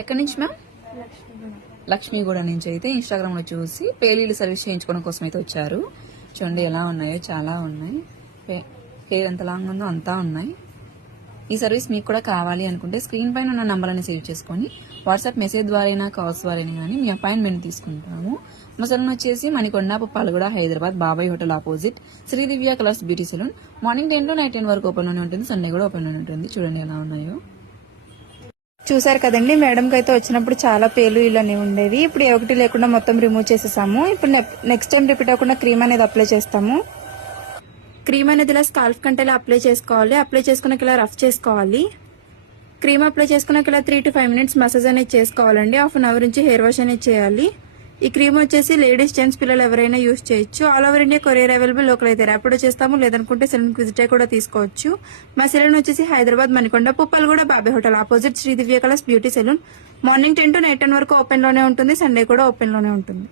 ఎక్కడి నుంచి మ్యామ్? లక్ష్మీగూడ నుంచి అయితే ఇన్స్టాగ్రామ్ లో చూసి పేలీలు సర్వీస్ చేయించుకోవడం కోసం అయితే వచ్చారు. చూడండి ఎలా ఉన్నాయో, చాలా ఉన్నాయి. హెయిర్ ఎంత లాంగ్ ఉందో అంతా ఉన్నాయి. ఈ సర్వీస్ మీకు కూడా కావాలి అనుకుంటే స్క్రీన్ పైన ఉన్న నంబర్ని సేవ్ చేసుకొని వాట్సాప్ మెసేజ్ ద్వారా కాల్స్ ద్వారా కానీ మీ అపాయింట్మెంట్ తీసుకుంటాము. మా సలూన్ వచ్చేసి Manikonda, Puppalaguda, Hyderabad, Babai hotel opposite Sri Divya colours beauty salon. Morning 10 to night 10 వరకు ఓపెన్ లోనే ఉంటుంది. సండే కూడా ఓపెన్ లోనే ఉంటుంది. చూడండి ఎలా ఉన్నాయో. చూసారు కదండి, మేడంకి అయితే వచ్చినప్పుడు చాలా పేలు ఇలానే ఉండేవి. ఇప్పుడు ఒకటి లేకుండా మొత్తం రిమూవ్ చేసేసాము. ఇప్పుడు నెక్స్ట్ టైం రిపీట్ అవ్వకుండా క్రీమ్ అనేది అప్లై చేస్తాము. క్రీమ్ అనేది ఇలా స్కాల్ఫ్ కంటే ఇలా అప్లై చేసుకోవాలి. అప్లై చేసుకున్నాక ఇలా రఫ్ చేసుకోవాలి. క్రీమ్ అప్లై చేసుకున్నాక ఇలా 3 to 5 minutes మసాజ్ అనేది చేసుకోవాలండి. 1/2 hour నుంచి హెయిర్ వాష్ అనేది చేయాలి. ఈ క్రీమ్ వచ్చేసి లేడీస్, జెంట్స్, పిల్లలు ఎవరైనా యూజ్ చేయొచ్చు. All over India courier available. Local అయితే ర్యాపిడో చేస్తాము, లేదనుకుంటే సెలూన్ విజిట్ కూడా తీసుకోవచ్చు. మా సెలూన్ వచ్చేసి Hyderabad, Manikonda, Puppalaguda, Babai hotel opposite Sri Divya colours beauty salon. Morning 10 to night 10 వరకు ఓపెన్ లోనే ఉంటుంది. సండే కూడా ఓపెన్ లోనే ఉంటుంది.